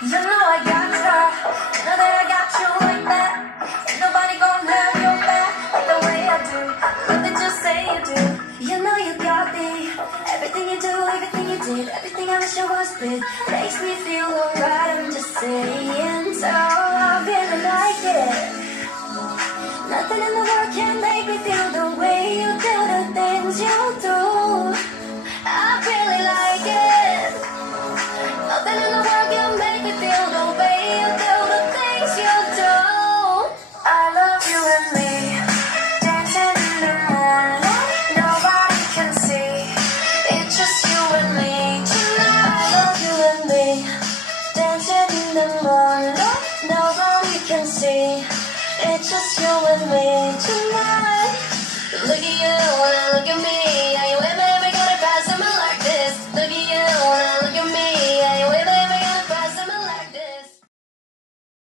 You know I got ya. You know that I got you like that. Ain't nobody gonna have your back like the way I do. Love that you say you do. You know you got me. Everything you do, everything you did, everything I wish I was with makes me feel alright. I'm just saying so. I really like it. Nothing in the world can make me feel the way you do the things you do. I really like it.